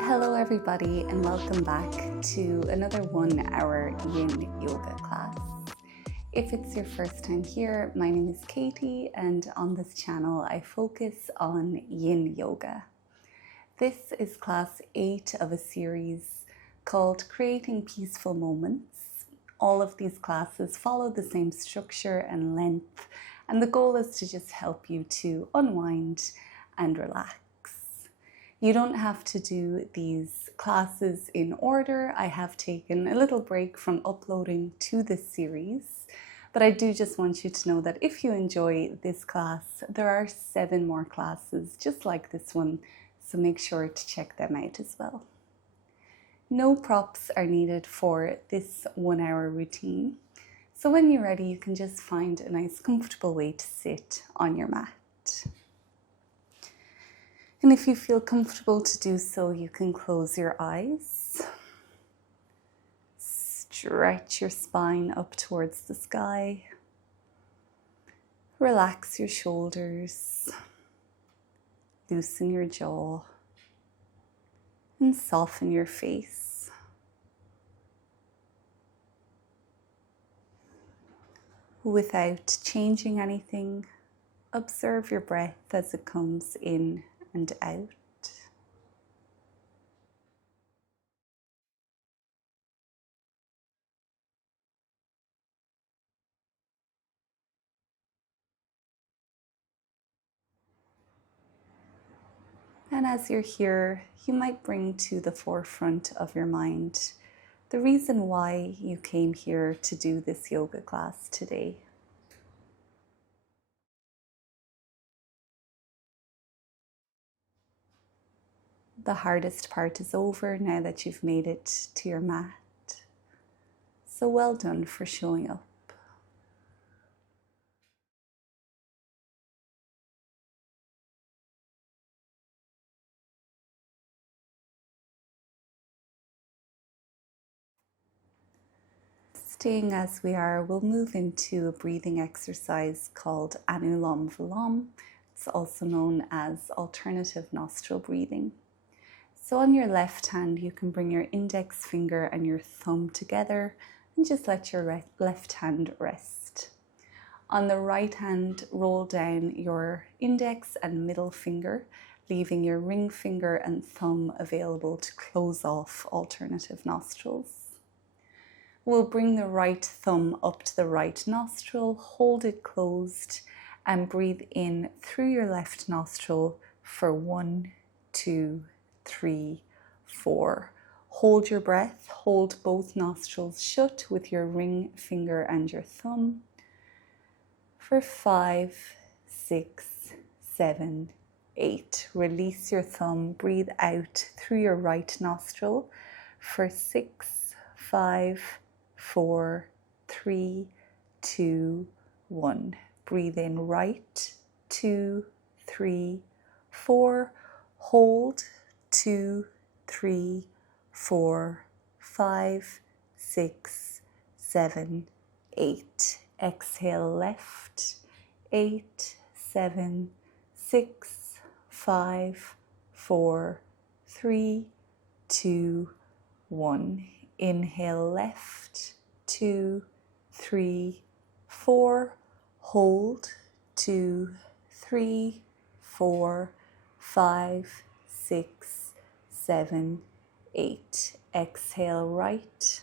Hello everybody and welcome back to another 1 hour Yin Yoga class. If it's your first time here, my name is Katie and on this channel I focus on Yin Yoga. This is class 8 of a series called Creating Peaceful Moments. All of these classes follow the same structure and length, and the goal is to just help you to unwind and relax. You don't have to do these classes in order. I have taken a little break from uploading to this series, but I do just want you to know that if you enjoy this class, there are 7 more classes just like this one, so make sure to check them out as well. No props are needed for this 1 hour routine, so when you're ready, you can just find a nice comfortable way to sit on your mat. And if you feel comfortable to do so, you can close your eyes. Stretch your spine up towards the sky. Relax your shoulders. Loosen your jaw. And soften your face. Without changing anything, observe your breath as it comes in and out. And as you're here, you might bring to the forefront of your mind the reason why you came here to do this yoga class today. The hardest part is over now that you've made it to your mat. So well done for showing up. Staying as we are, we'll move into a breathing exercise called Anulom Vilom. It's also known as alternative nostril breathing. So on your left hand, you can bring your index finger and your thumb together and just let your left hand rest. On the right hand, roll down your index and middle finger, leaving your ring finger and thumb available to close off alternative nostrils. We'll bring the right thumb up to the right nostril, hold it closed, and breathe in through your left nostril for 1, 2, 3, 4. Hold your breath, hold both nostrils shut with your ring finger and your thumb for 5, 6, 7, 8. Release your thumb, breathe out through your right nostril for 6, 5, 4, 3, 2, 1. Breathe in right, 2, 3, 4. Hold, 2, 3, 4, 5, 6, 7, 8. Exhale left, 8, 7, 6, 5, 4, 3, 2, 1. Inhale left, 2, 3, 4. Hold, 2, 3, 4, 5, 6, 7, 8. Exhale right,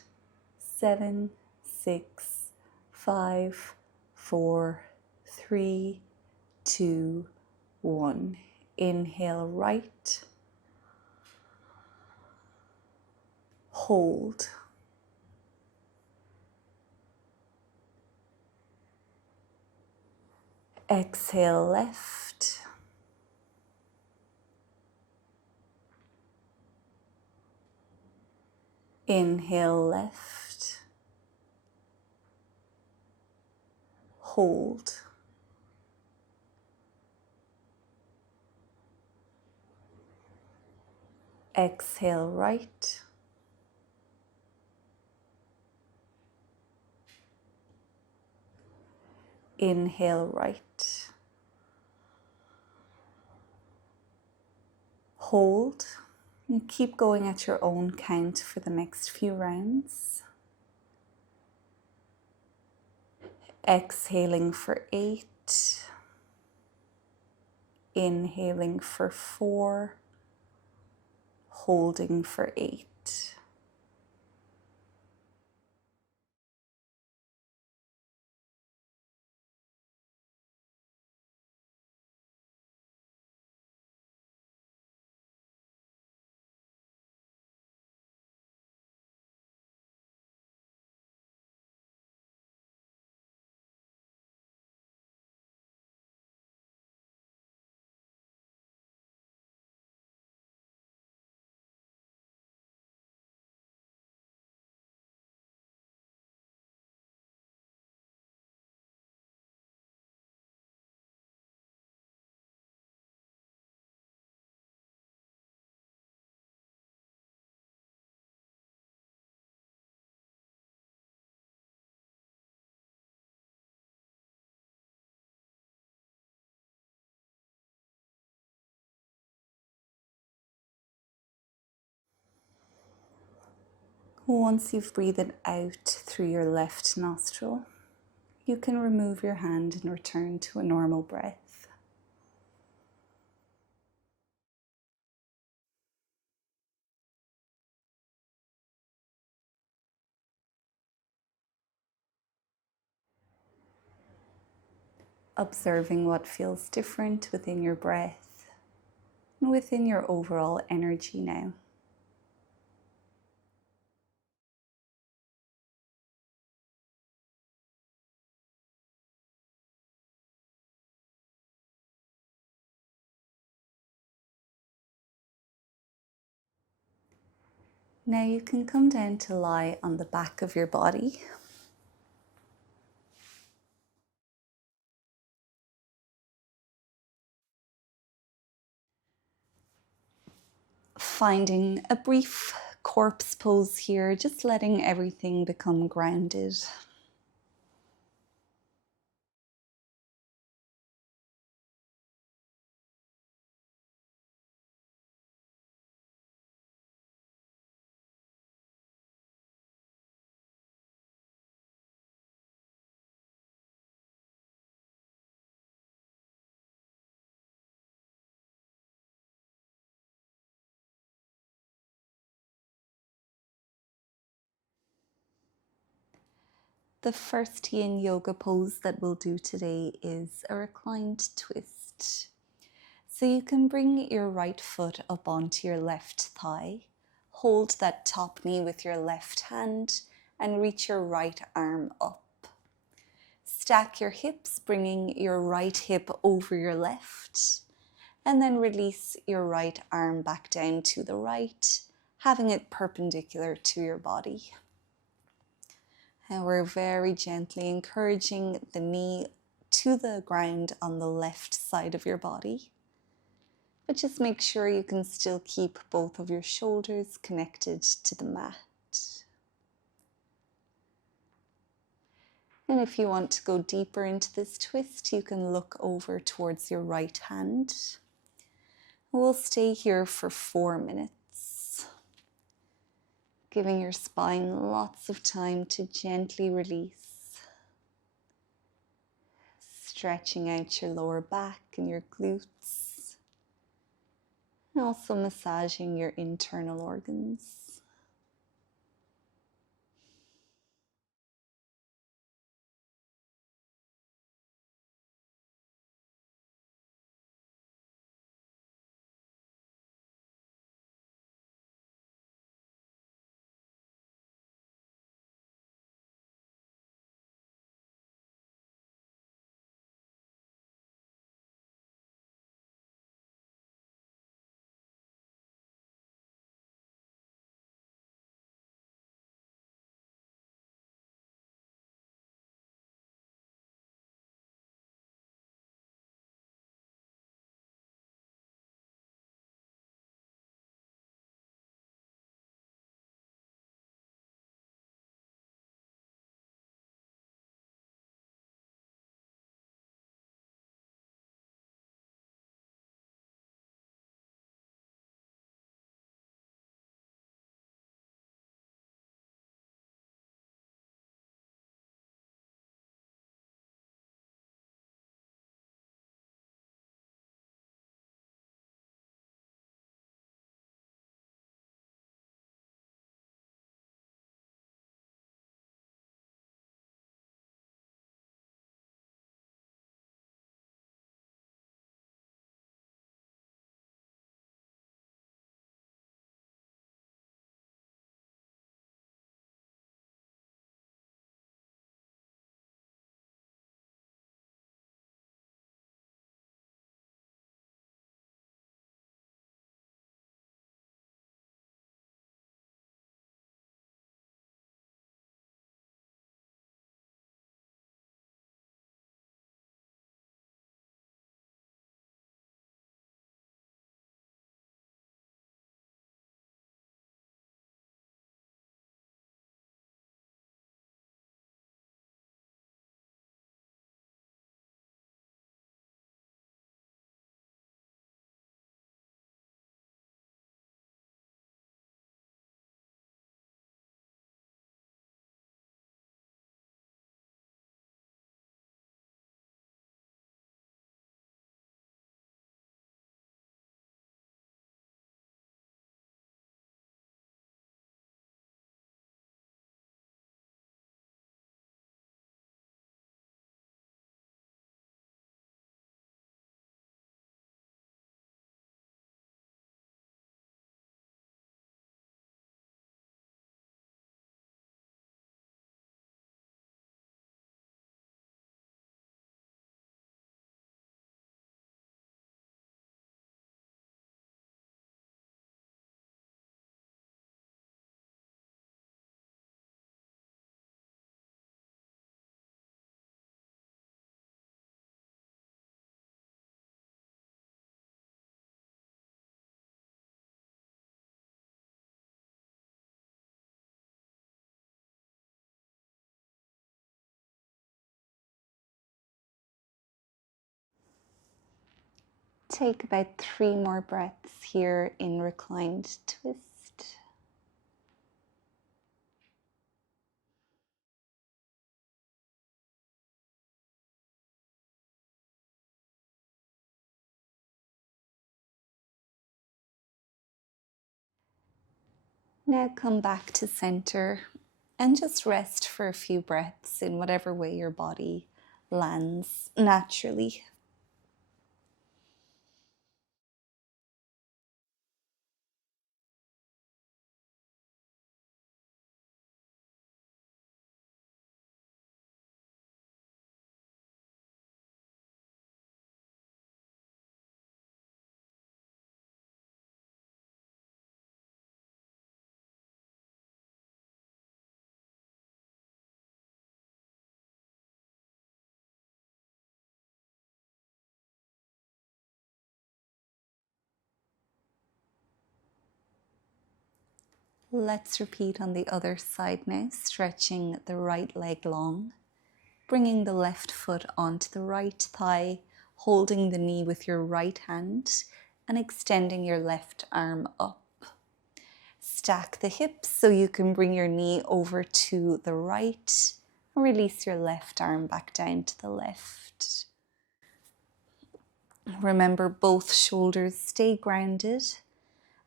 7, 6, 5, 4, 3, 2, 1. Inhale right. Hold. Exhale left. Inhale left. Hold. Exhale right. Inhale right. Hold and keep going at your own count for the next few rounds. Exhaling for 8. Inhaling for 4. Holding for 8. Once you've breathed out through your left nostril, you can remove your hand and return to a normal breath. Observing what feels different within your breath and within your overall energy now. Now you can come down to lie on the back of your body. Finding a brief corpse pose here, just letting everything become grounded. The first Yin Yoga pose that we'll do today is a Reclined Twist. So you can bring your right foot up onto your left thigh, hold that top knee with your left hand, and reach your right arm up. Stack your hips, bringing your right hip over your left, and then release your right arm back down to the right, having it perpendicular to your body. And we're very gently encouraging the knee to the ground on the left side of your body. But just make sure you can still keep both of your shoulders connected to the mat. And if you want to go deeper into this twist, you can look over towards your right hand. We'll stay here for 4 minutes, giving your spine lots of time to gently release. Stretching out your lower back and your glutes, and also massaging your internal organs. Take about 3 more breaths here in Reclined Twist. Now come back to center and just rest for a few breaths in whatever way your body lands naturally. Let's repeat on the other side now, stretching the right leg long, bringing the left foot onto the right thigh, holding the knee with your right hand and extending your left arm up. Stack the hips so you can bring your knee over to the right and release your left arm back down to the left. Remember, both shoulders stay grounded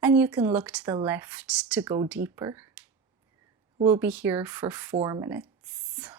and you can look to the left to go deeper. We'll be here for 4 minutes.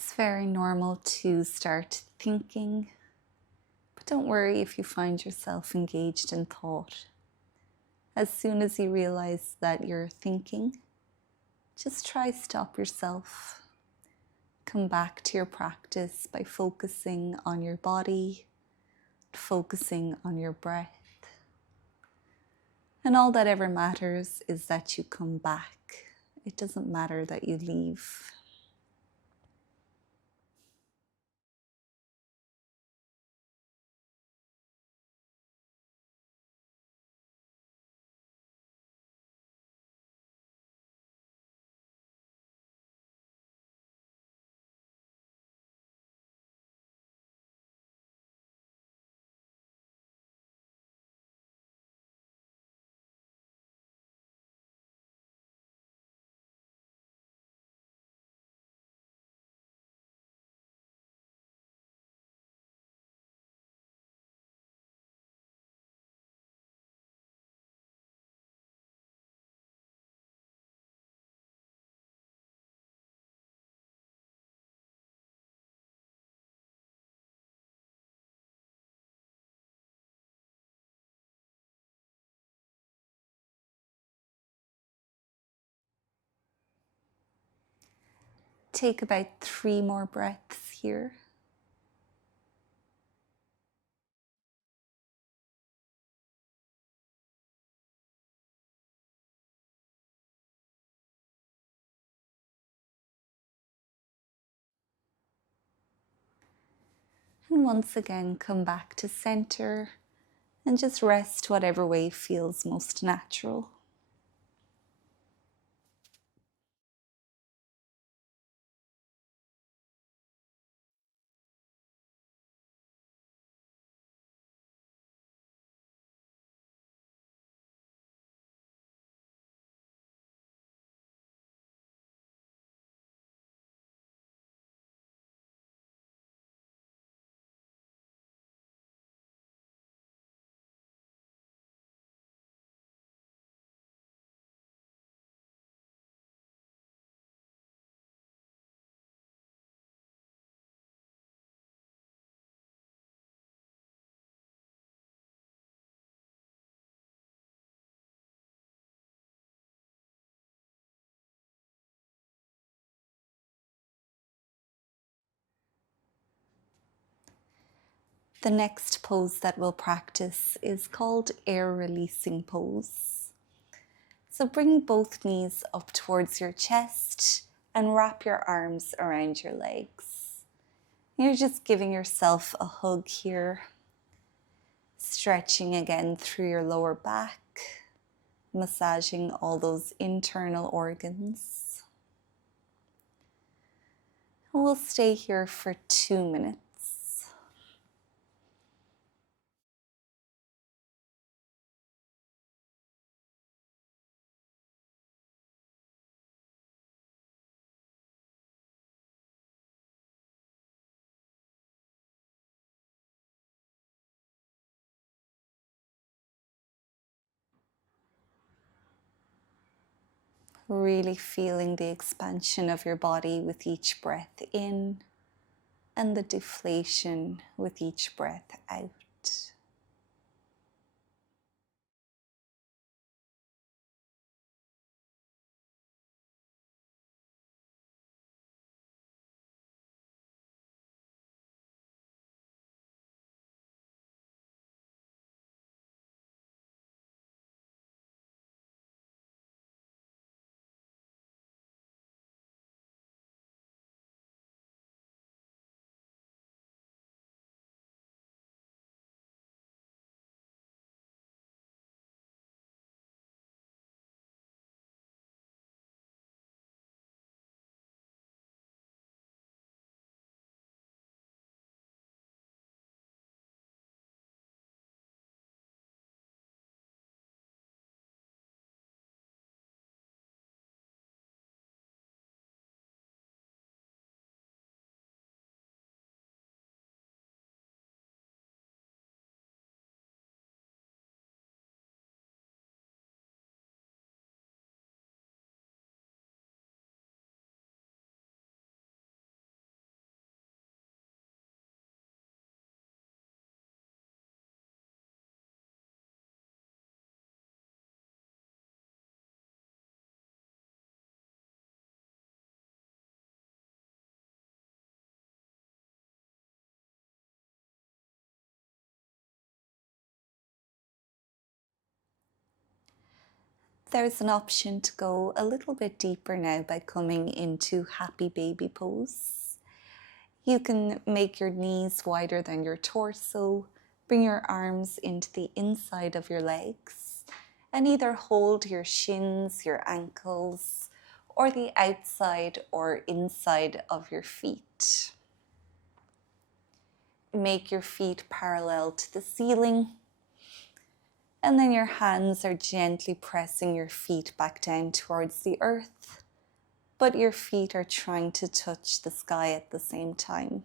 It's very normal to start thinking, but don't worry if you find yourself engaged in thought. As soon as you realize that you're thinking, just try stop yourself. Come back to your practice by focusing on your body, focusing on your breath. And all that ever matters is that you come back. It doesn't matter that you leave. Take about 3 more breaths here. And once again, come back to center and just rest whatever way feels most natural. The next pose that we'll practice is called air releasing pose. So bring both knees up towards your chest and wrap your arms around your legs. You're just giving yourself a hug here, stretching again through your lower back, massaging all those internal organs. We'll stay here for 2 minutes. Really feeling the expansion of your body with each breath in and the deflation with each breath out. There's an option to go a little bit deeper now by coming into happy baby pose. You can make your knees wider than your torso, bring your arms into the inside of your legs, and either hold your shins, your ankles, or the outside or inside of your feet. Make your feet parallel to the ceiling, and then your hands are gently pressing your feet back down towards the earth, but your feet are trying to touch the sky at the same time.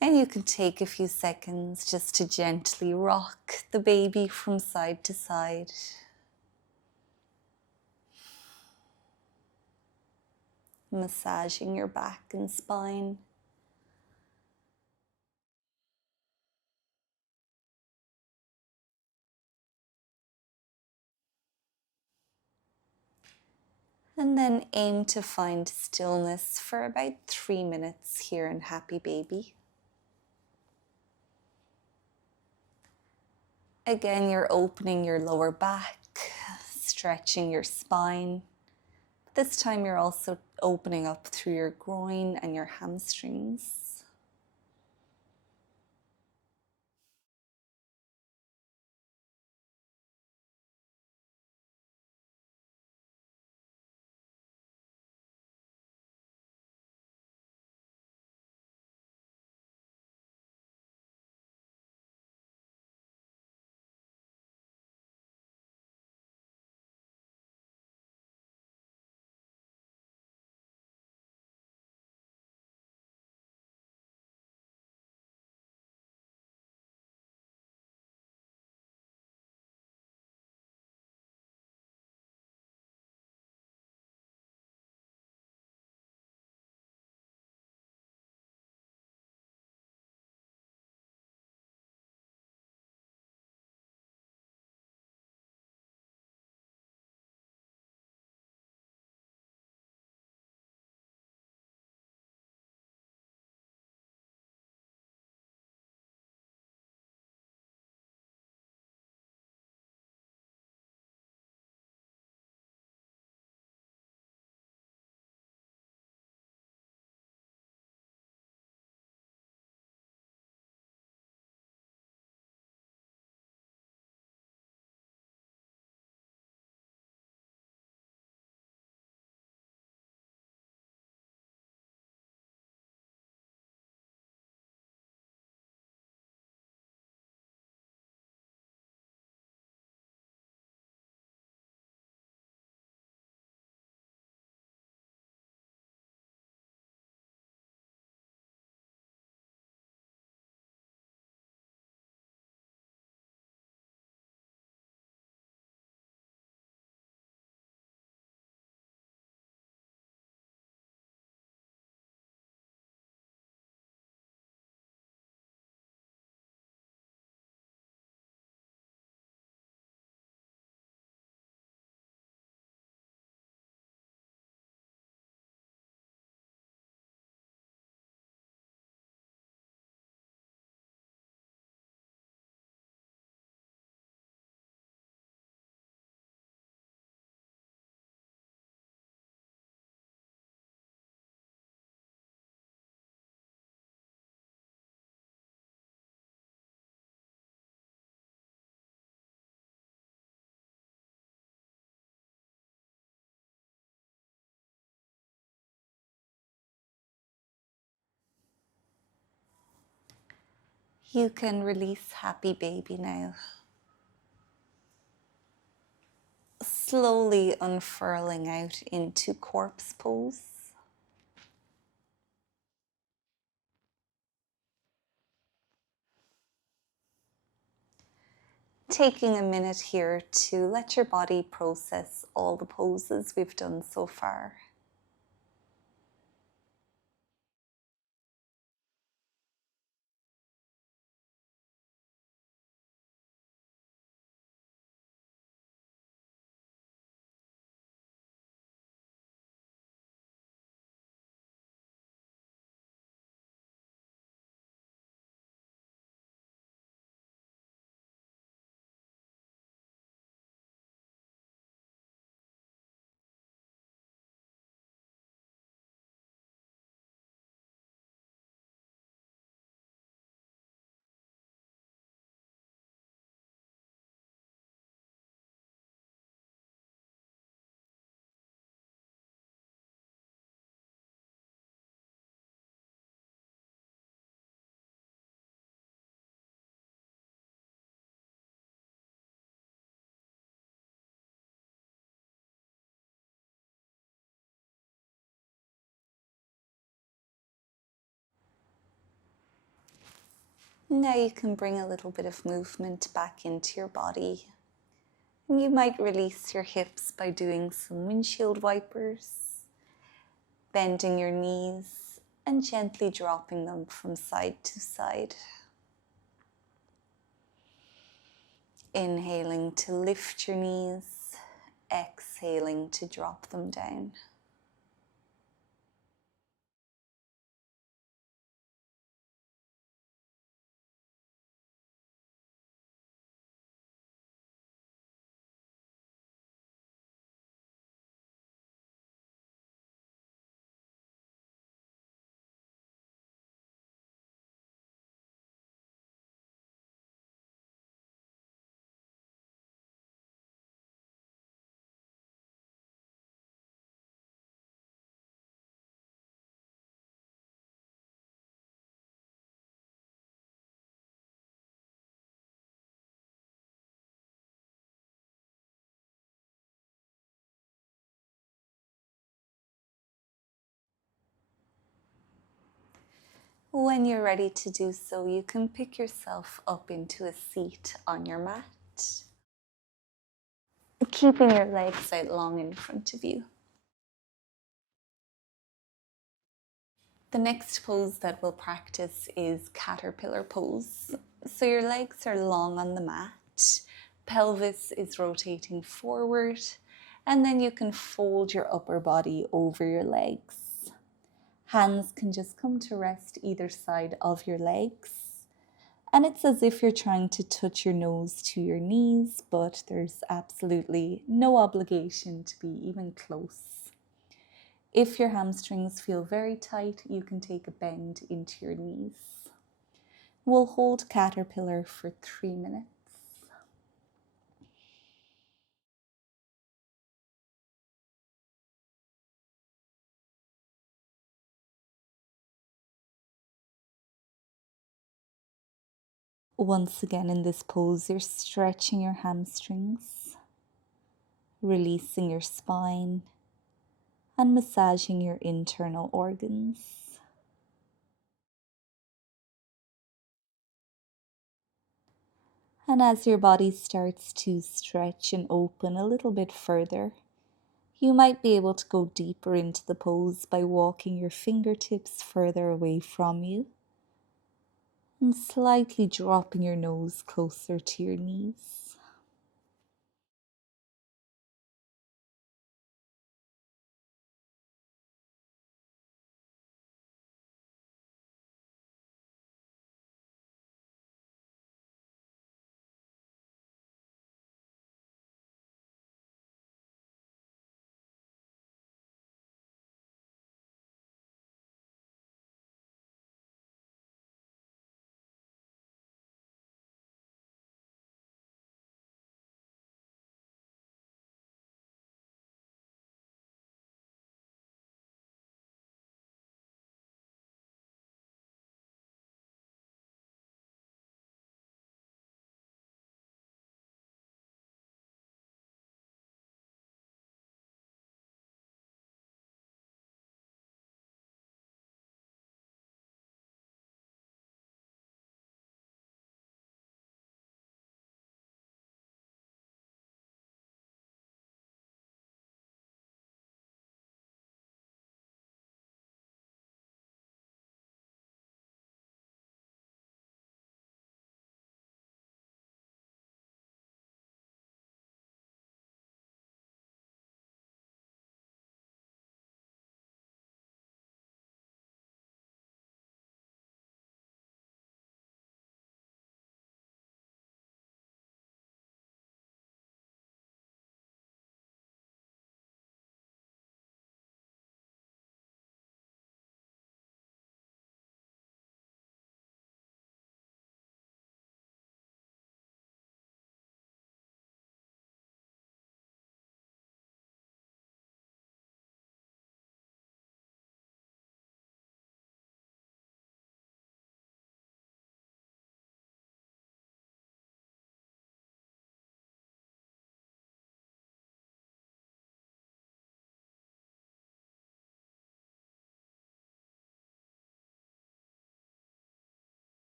And you can take a few seconds just to gently rock the baby from side to side. Massaging your back and spine. And then aim to find stillness for about 3 minutes here in Happy Baby. Again, you're opening your lower back, stretching your spine. This time you're also opening up through your groin and your hamstrings. You can release Happy Baby now. Slowly unfurling out into corpse pose. Taking a minute here to let your body process all the poses we've done so far. Now you can bring a little bit of movement back into your body. And you might release your hips by doing some windshield wipers, bending your knees and gently dropping them from side to side. Inhaling to lift your knees exhaling to drop them down. When you're ready to do so, you can pick yourself up into a seat on your mat, keeping your legs out long in front of you. The next pose that we'll practice is caterpillar pose. So your legs are long on the mat, pelvis is rotating forward, and then you can fold your upper body over your legs. Hands can just come to rest either side of your legs. And it's as if you're trying to touch your nose to your knees, but there's absolutely no obligation to be even close. If your hamstrings feel very tight, you can take a bend into your knees. We'll hold caterpillar for 3 minutes. Once again in this pose, you're stretching your hamstrings, releasing your spine, and massaging your internal organs. And as your body starts to stretch and open a little bit further, you might be able to go deeper into the pose by walking your fingertips further away from you and slightly dropping your nose closer to your knees.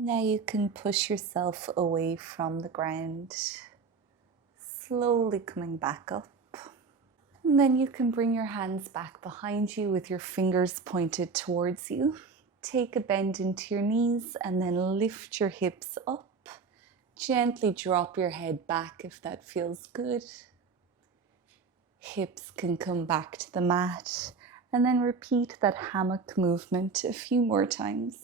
Now you can push yourself away from the ground, slowly coming back up. And then you can bring your hands back behind you with your fingers pointed towards you. Take a bend into your knees and then lift your hips up. Gently drop your head back if that feels good. Hips can come back to the mat, and then repeat that hammock movement a few more times.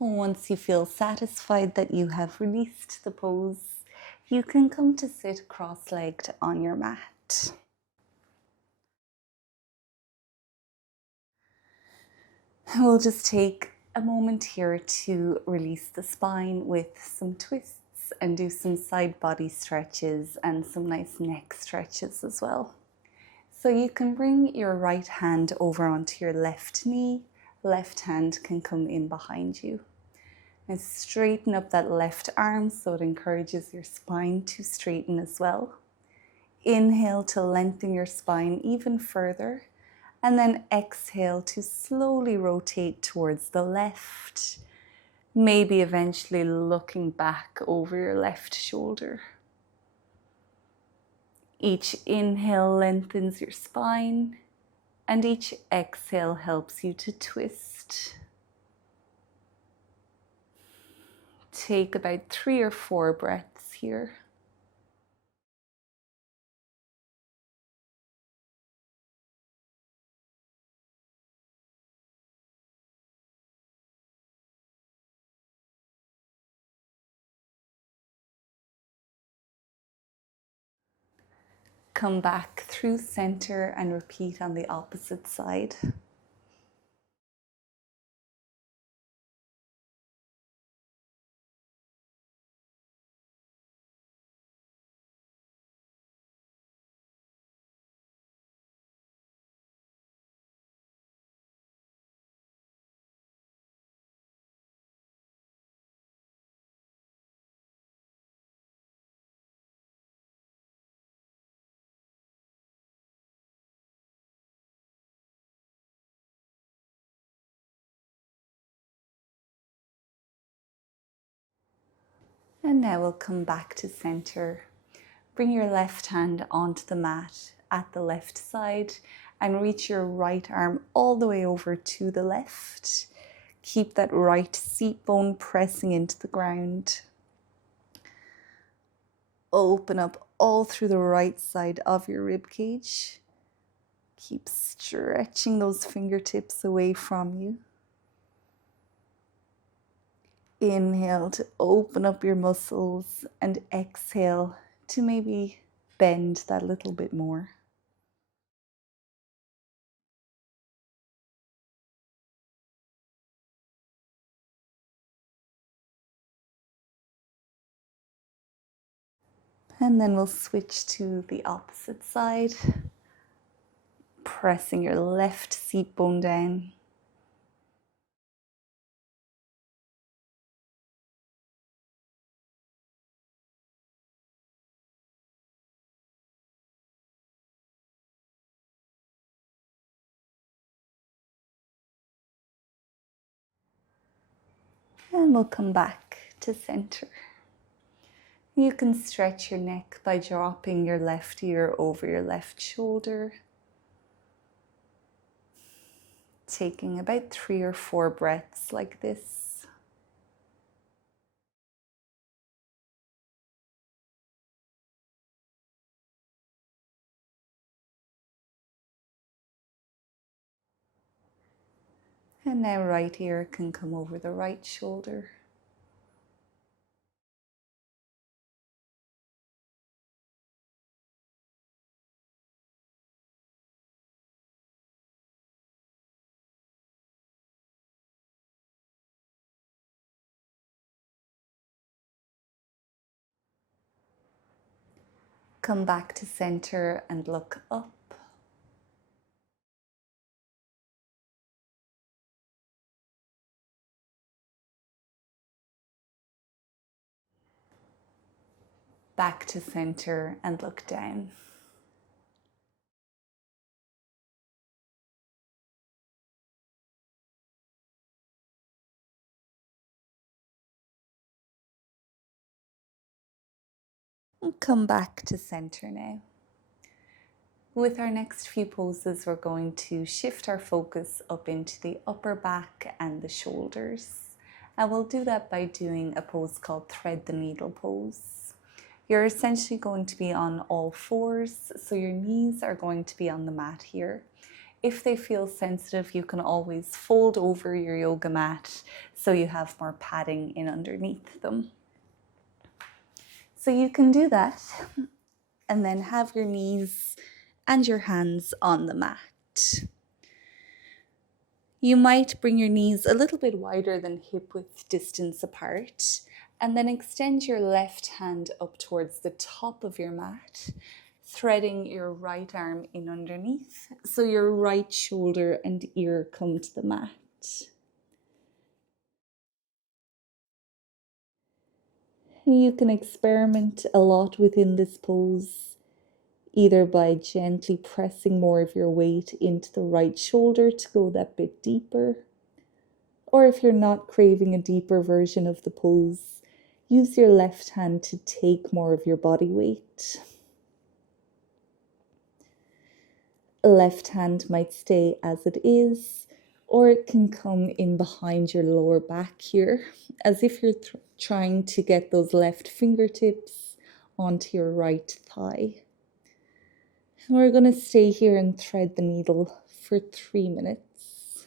Once you feel satisfied that you have released the pose, you can come to sit cross-legged on your mat. We'll just take a moment here to release the spine with some twists and do some side body stretches and some nice neck stretches as well. So you can bring your right hand over onto your left knee. Left hand can come in behind you. And straighten up that left arm so it encourages your spine to straighten as well. Inhale to lengthen your spine even further. And then exhale to slowly rotate towards the left. Maybe eventually looking back over your left shoulder. Each inhale lengthens your spine, and each exhale helps you to twist. Take about 3 or 4 breaths here. Come back through center and repeat on the opposite side. And now we'll come back to center. Bring your left hand onto the mat at the left side and reach your right arm all the way over to the left. Keep that right seat bone pressing into the ground. Open up all through the right side of your rib cage. Keep stretching those fingertips away from you. Inhale to open up your muscles and exhale to maybe bend that little bit more. And then we'll switch to the opposite side, pressing your left seat bone down. And we'll come back to center. You can stretch your neck by dropping your left ear over your left shoulder. Taking about 3 or 4 breaths like this. And now right ear can come over the right shoulder. Come back to center and look up. Back to center and look down. And come back to center now. With our next few poses, we're going to shift our focus up into the upper back and the shoulders. And we'll do that by doing a pose called thread the needle pose. You're essentially going to be on all fours, so your knees are going to be on the mat here. If they feel sensitive, you can always fold over your yoga mat so you have more padding in underneath them. So you can do that and then have your knees and your hands on the mat. You might bring your knees a little bit wider than hip width distance apart, and then extend your left hand up towards the top of your mat, threading your right arm in underneath so your right shoulder and ear come to the mat. You can experiment a lot within this pose, either by gently pressing more of your weight into the right shoulder to go that bit deeper, or if you're not craving a deeper version of the pose, use your left hand to take more of your body weight. Left hand might stay as it is, or it can come in behind your lower back here, as if you're trying to get those left fingertips onto your right thigh. And we're going to stay here and thread the needle for 3 minutes.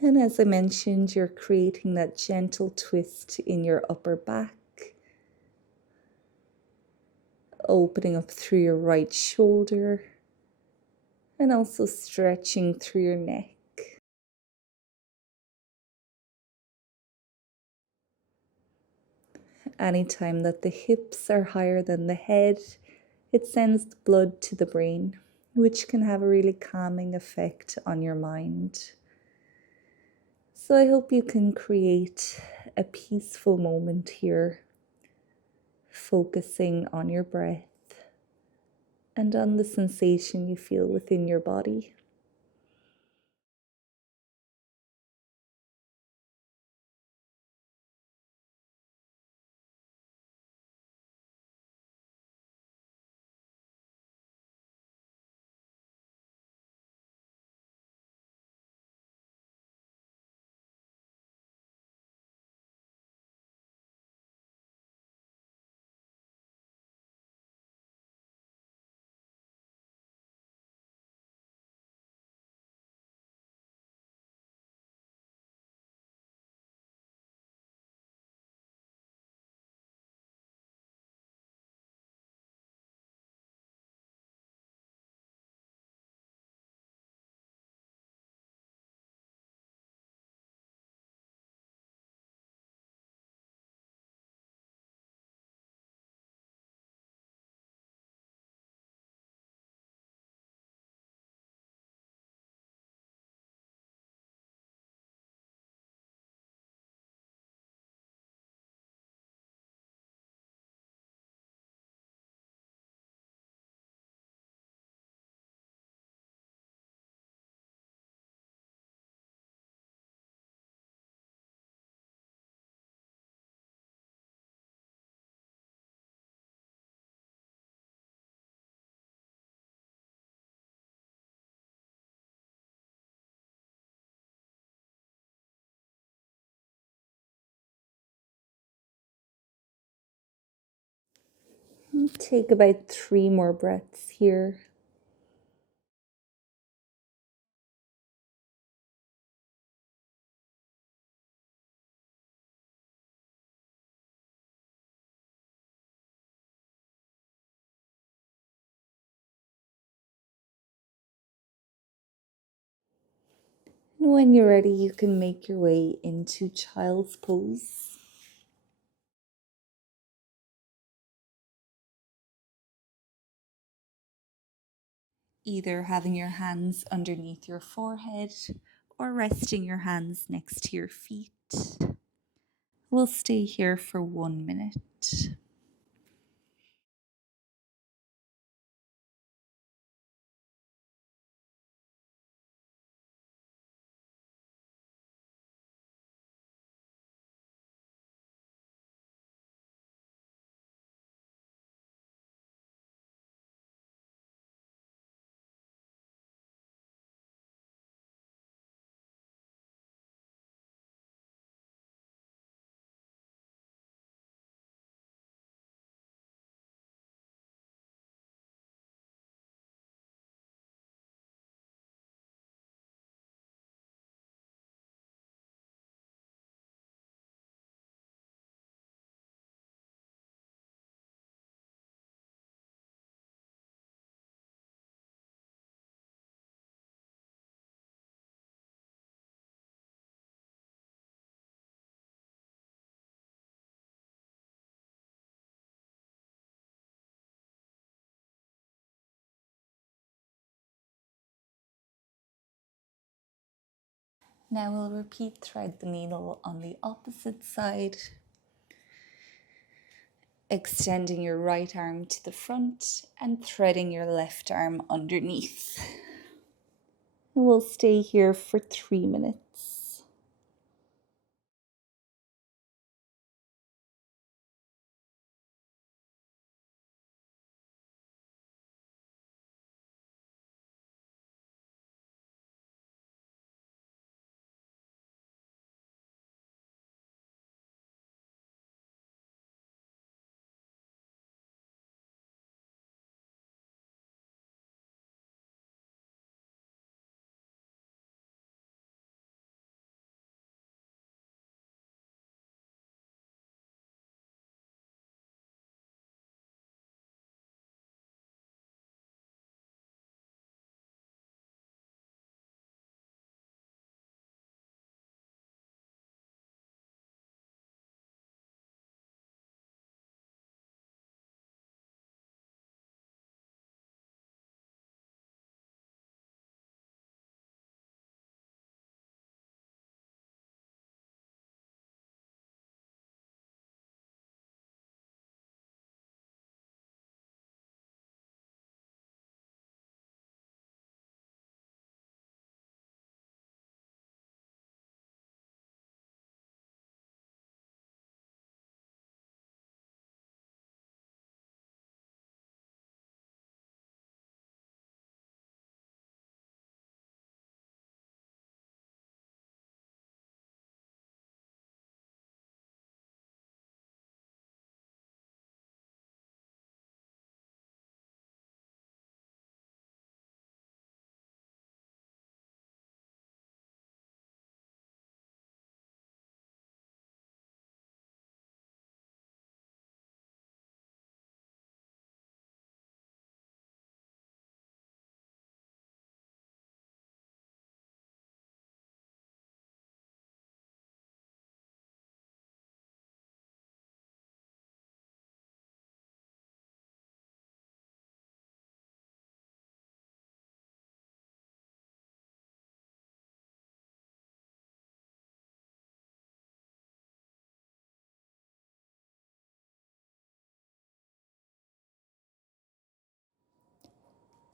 And as I mentioned, you're creating that gentle twist in your upper back, opening up through your right shoulder, and also stretching through your neck. Anytime that the hips are higher than the head, it sends the blood to the brain, which can have a really calming effect on your mind. So I hope you can create a peaceful moment here, focusing on your breath and on the sensation you feel within your body. Take about 3 more breaths here. When you're ready, you can make your way into child's pose. Either having your hands underneath your forehead or resting your hands next to your feet. We'll stay here for 1 minute. Now we'll repeat thread the needle on the opposite side, extending your right arm to the front and threading your left arm underneath. We'll stay here for 3 minutes.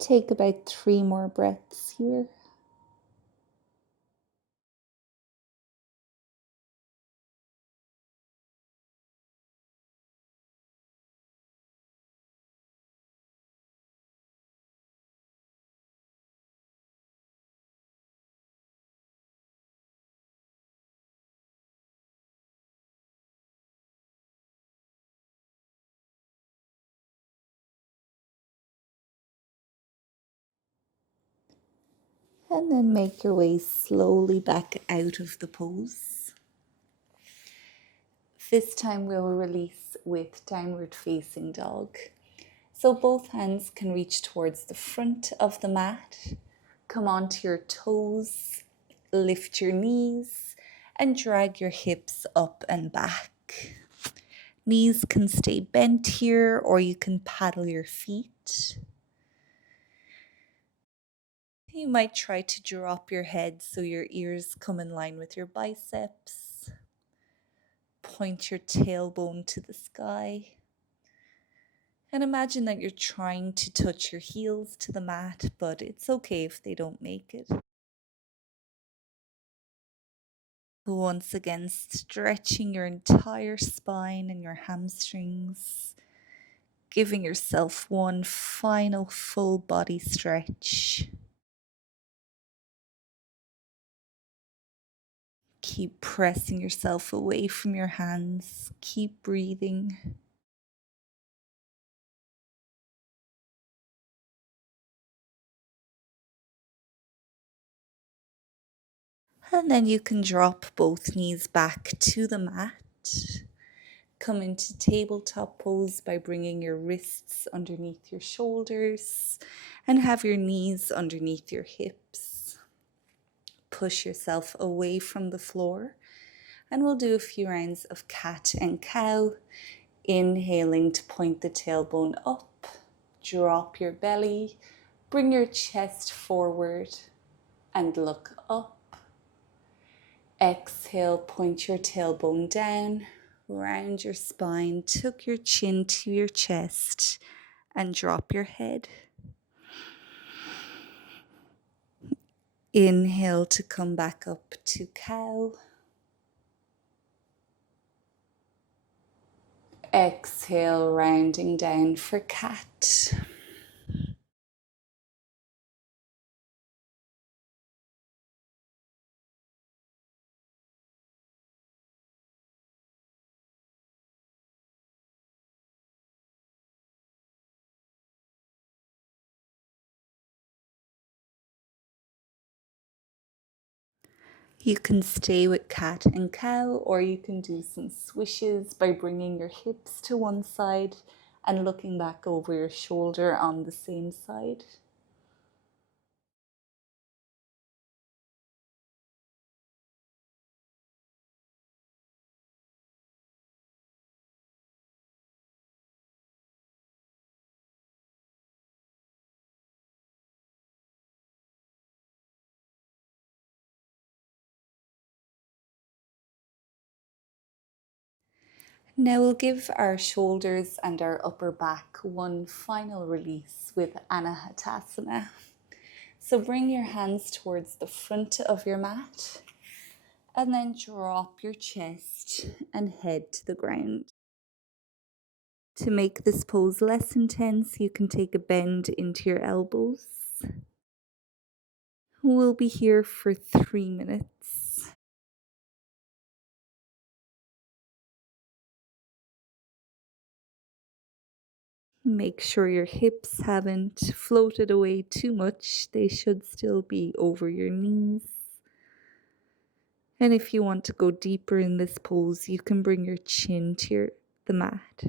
Take about 3 more breaths here. And then make your way slowly back out of the pose. This time we'll release with downward facing dog. So both hands can reach towards the front of the mat. Come onto your toes, lift your knees, and drag your hips up and back. Knees can stay bent here, or you can paddle your feet. You might try to drop your head so your ears come in line with your biceps. Point your tailbone to the sky. And imagine that you're trying to touch your heels to the mat, but it's okay if they don't make it. Once again, stretching your entire spine and your hamstrings, giving yourself one final full body stretch. Keep pressing yourself away from your hands. Keep breathing. And then you can drop both knees back to the mat. Come into tabletop pose by bringing your wrists underneath your shoulders and have your knees underneath your hips. Push yourself away from the floor, and we'll do a few rounds of cat and cow. Inhaling to point the tailbone up, drop your belly, bring your chest forward and look up. Exhale, point your tailbone down, round your spine, tuck your chin to your chest, and drop your head. Inhale to come back up to cow. Exhale, rounding down for cat. You can stay with cat and cow, or you can do some swishes by bringing your hips to one side and looking back over your shoulder on the same side. Now we'll give our shoulders and our upper back one final release with Anahatasana. So bring your hands towards the front of your mat and then drop your chest and head to the ground. To make this pose less intense, you can take a bend into your elbows. We'll be here for 3 minutes. Make sure your hips haven't floated away too much. They should still be over your knees. And if you want to go deeper in this pose, you can bring your chin to the mat.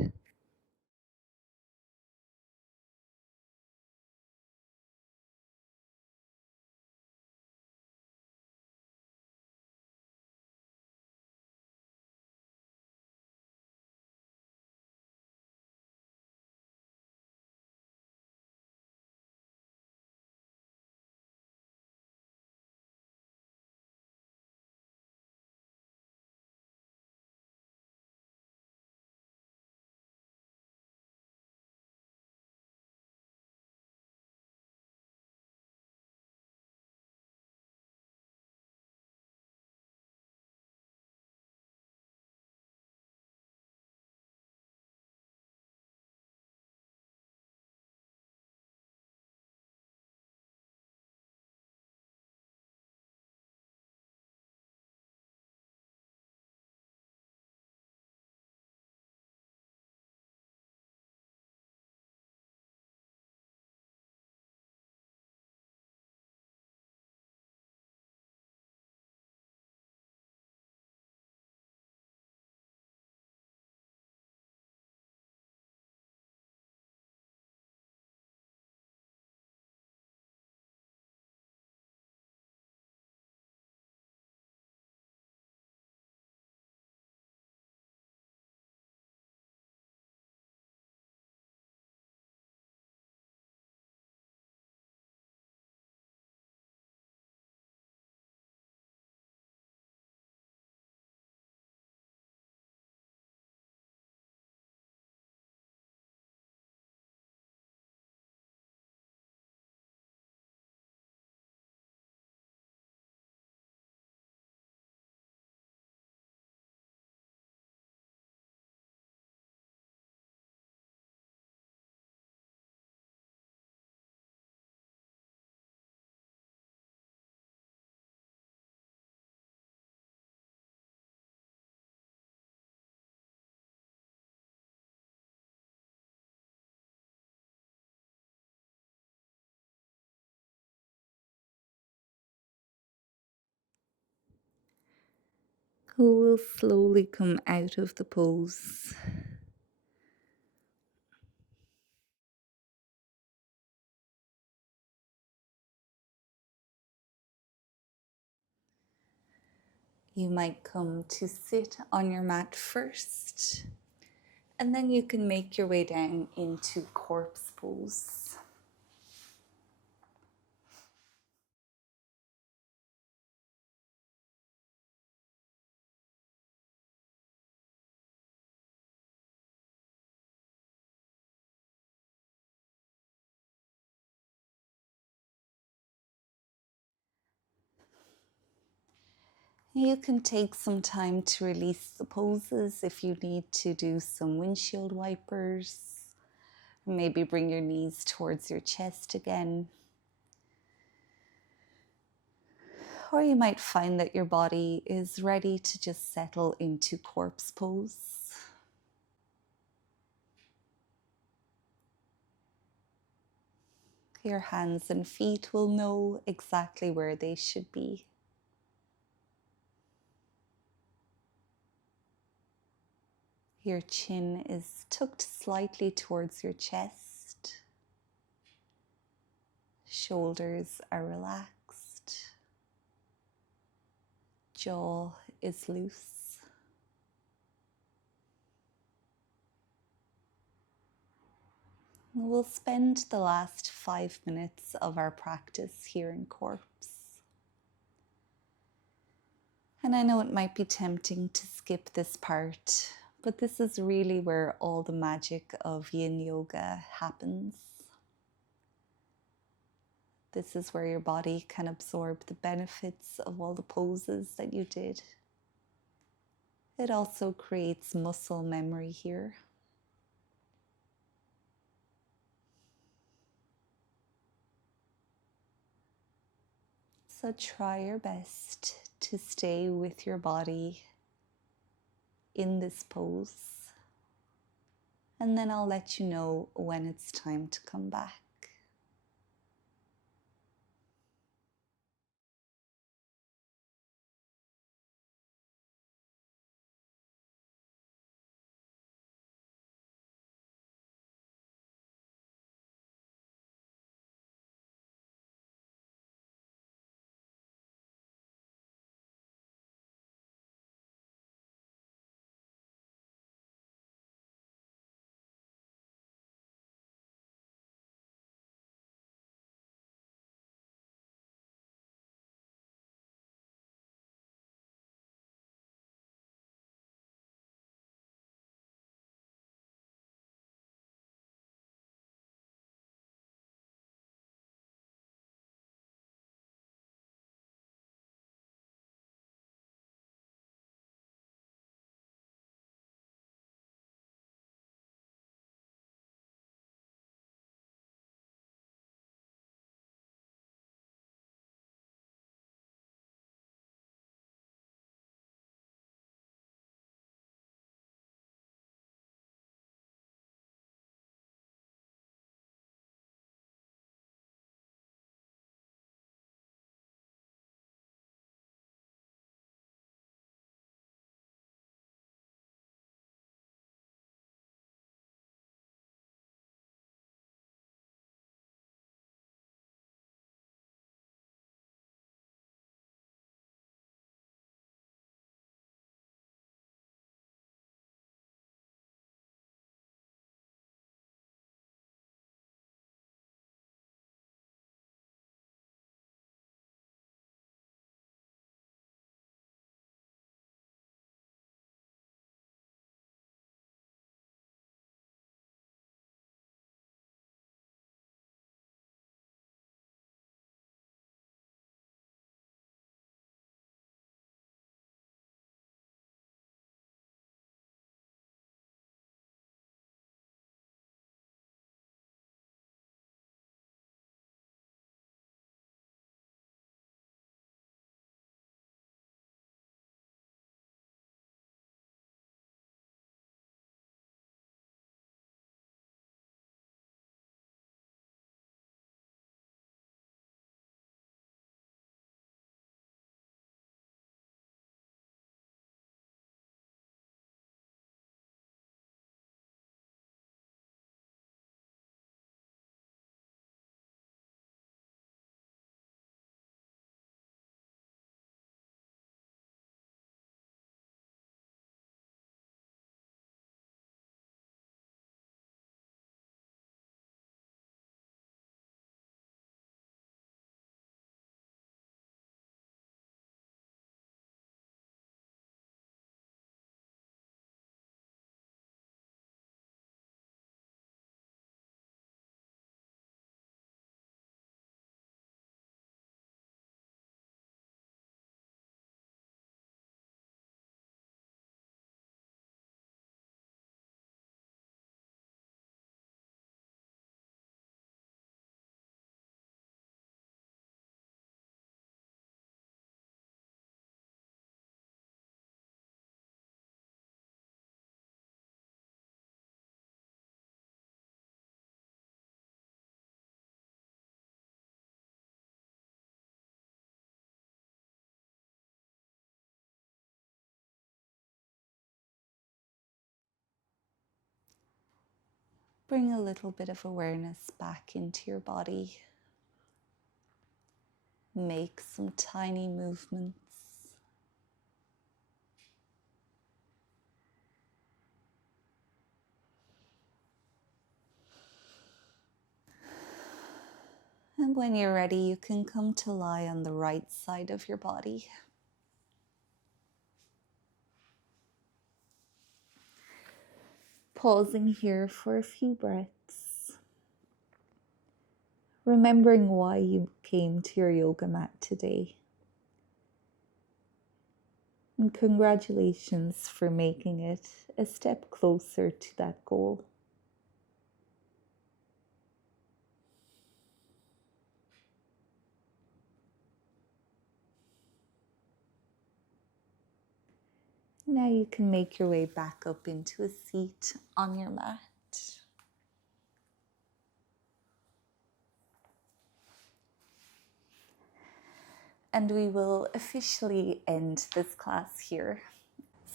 We'll slowly come out of the pose. You might come to sit on your mat first, and then you can make your way down into corpse pose. You can take some time to release the poses if you need to do some windshield wipers. Maybe bring your knees towards your chest again. Or you might find that your body is ready to just settle into corpse pose. Your hands and feet will know exactly where they should be. Your chin is tucked slightly towards your chest. Shoulders are relaxed. Jaw is loose. We'll spend the last 5 minutes of our practice here in corpse. And I know it might be tempting to skip this part, but this is really where all the magic of Yin Yoga happens. This is where your body can absorb the benefits of all the poses that you did. It also creates muscle memory here. So try your best to stay with your body in this pose. And then I'll let you know when it's time to come back. bring a little bit of awareness back into your body. Make some tiny movements. And when you're ready, you can come to lie on the right side of your body. Pausing here for a few breaths. Remembering why you came to your yoga mat today. And congratulations for making it a step closer to that goal. Now you can make your way back up into a seat on your mat. And we will officially end this class here.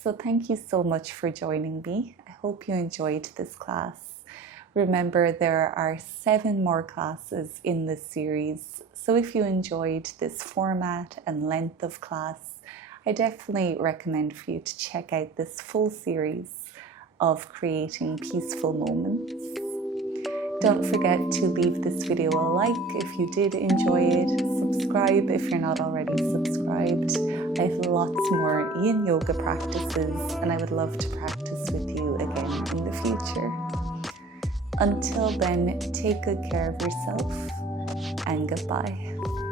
So thank you so much for joining me. I hope you enjoyed this class. Remember, there are 7 more classes in this series. So if you enjoyed this format and length of class, I definitely recommend for you to check out this full series of creating peaceful moments. Don't forget to leave this video a like if you did enjoy it. Subscribe if you're not already subscribed. I have lots more Yin Yoga practices and I would love to practice with you again in the future. Until then, take good care of yourself and goodbye.